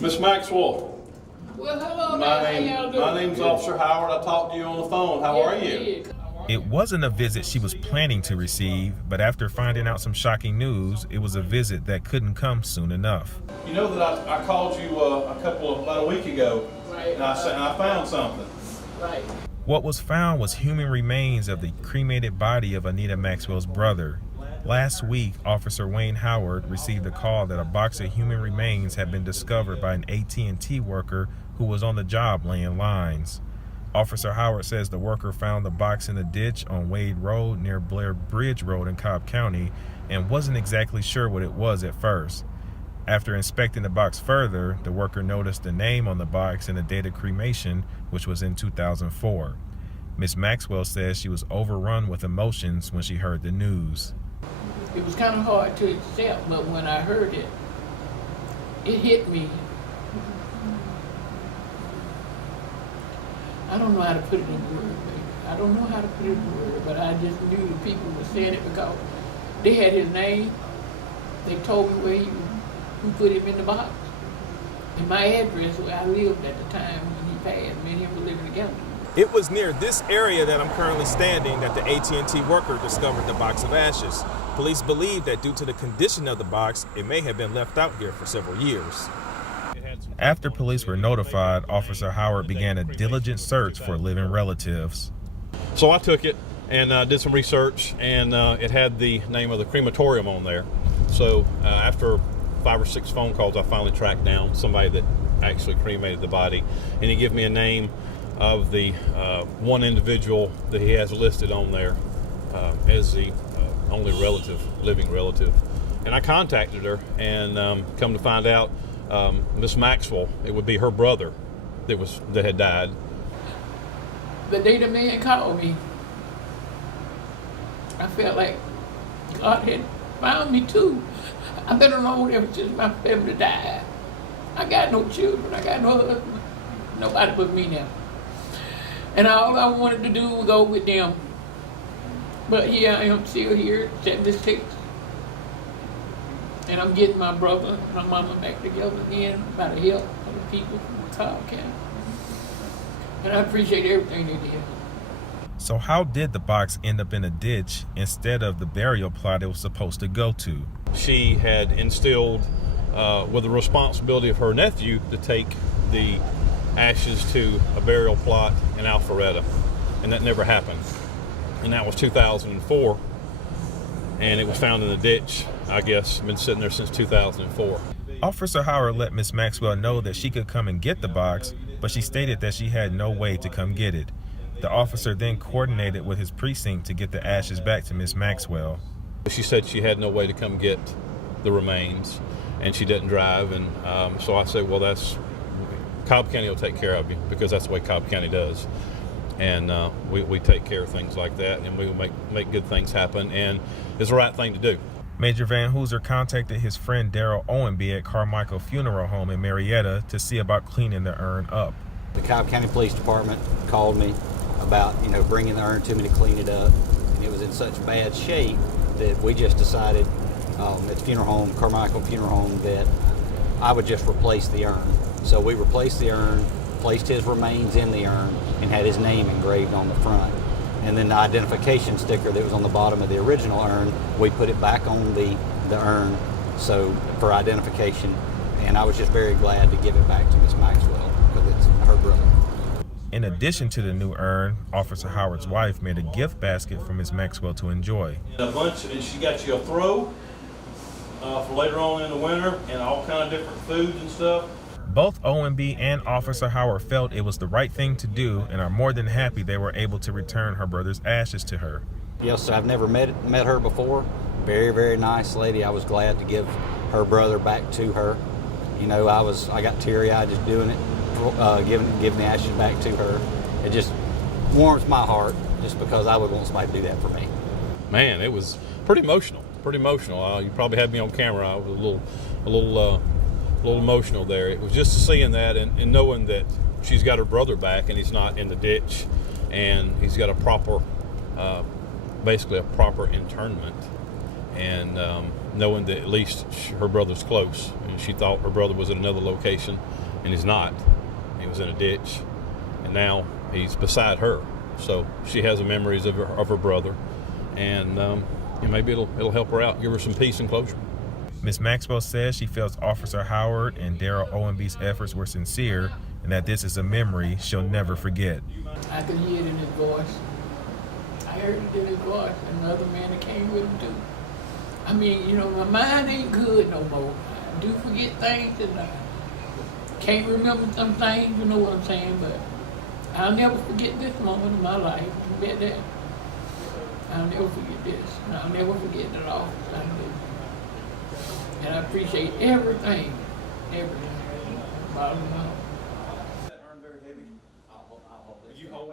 Miss Maxwell, Well, hello, my how y'all doing? name's Officer Howard. I talked to you on the phone. How are you? Yes. It wasn't a visit she was planning to receive, but after finding out some shocking news, it was a visit that couldn't come soon enough. You know that I called you about a week ago, Right. and I found something. Right. What was found was human remains of the cremated body of Anita Maxwell's brother. Last week, Officer Wayne Howard received a call that a box of human remains had been discovered by an AT&T worker who was on the job laying lines. Officer Howard says the worker found the box in a ditch on Wade Road near Blair Bridge Road in Cobb County and wasn't exactly sure what it was at first. After inspecting the box further, the worker noticed the name on the box and the date of cremation, which was in 2004. Ms. Maxwell says she was overrun with emotions when she heard the news. It was kind of hard to accept, but when I heard it, it hit me. I don't know how to put it in words, baby. I don't know how to put it in words, but I just knew the people were saying it because they had his name. They told me who put him in the box. And my address where I lived at the time when he passed, me and him were living together. It was near this area that I'm currently standing that the AT&T worker discovered the box of ashes. Police believe that due to the condition of the box, it may have been left out here for several years. After police were notified, Officer Howard began a diligent search for living relatives. So I took it and did some research, and it had the name of the crematorium on there. So after 5 or 6 phone calls, I finally tracked down somebody that actually cremated the body, and he gave me a name of the one individual that he has listed on there as the only living relative. And I contacted her, and come to find out, Miss Maxwell, it would be her brother that had died. The day the man called me, I felt like God had found me too. I've been alone ever since my family died. I got no children, I got no husband, nobody but me now. And all I wanted to do was go with them. But here I am still here, 76. And I'm getting my brother and my mama back together again by the help of the people from Cobb County. And I appreciate everything they did. So how did the box end up in a ditch instead of the burial plot it was supposed to go to? She had instilled with the responsibility of her nephew to take the ashes to a burial plot in Alpharetta, and that never happened. And that was 2004, and it was found in the ditch. I guess been sitting there since 2004. Officer Howard let Miss Maxwell know that she could come and get the box, but she stated that she had no way to come get it. The officer then coordinated with his precinct to get the ashes back to Miss Maxwell. She said she had no way to come get the remains, and she didn't drive, and so I said, well, Cobb County will take care of you, because that's the way Cobb County does. And we take care of things like that, and we will make good things happen, and it's the right thing to do. Major Van Hooser contacted his friend Daryl Owenby at Carmichael Funeral Home in Marietta to see about cleaning the urn up. The Cobb County Police Department called me about, bringing the urn to me to clean it up, and it was in such bad shape that we just decided at the funeral home, Carmichael Funeral Home, that I would just replace the urn. So we replaced the urn, placed his remains in the urn, and had his name engraved on the front. And then the identification sticker that was on the bottom of the original urn, we put it back on the urn for identification. And I was just very glad to give it back to Miss Maxwell because it's her brother. In addition to the new urn, Officer Howard's wife made a gift basket for Miss Maxwell to enjoy. And she got you a throw for later on in the winter, and all kind of different foods and stuff. Both OMB and Officer Howard felt it was the right thing to do and are more than happy they were able to return her brother's ashes to her. Yes, sir. I've never met her before. Very, very nice lady. I was glad to give her brother back to her. I got teary-eyed just doing it, giving the ashes back to her. It just warms my heart just because I would want somebody to do that for me. Man, it was pretty emotional. You probably had me on camera. I was a little emotional there. It was just seeing that and knowing that she's got her brother back and he's not in the ditch, and he's got basically a proper internment, and knowing that at least her brother's close. And she thought her brother was at another location, and he's not. He was in a ditch, and now he's beside her. So she has the memories of her brother, and maybe it'll help her out, give her some peace and closure. Ms. Maxwell says she feels Officer Howard and Daryl Owenby's efforts were sincere and that this is a memory she'll never forget. I could hear it in his voice. I heard it in his voice, and the other man that came with him too. I mean, my mind ain't good no more. I do forget things, and I can't remember some things, you know what I'm saying, but I'll never forget this moment in my life. You bet that. I'll never forget this. And I'll never forget that all. I do. And I appreciate everything. Bottom line.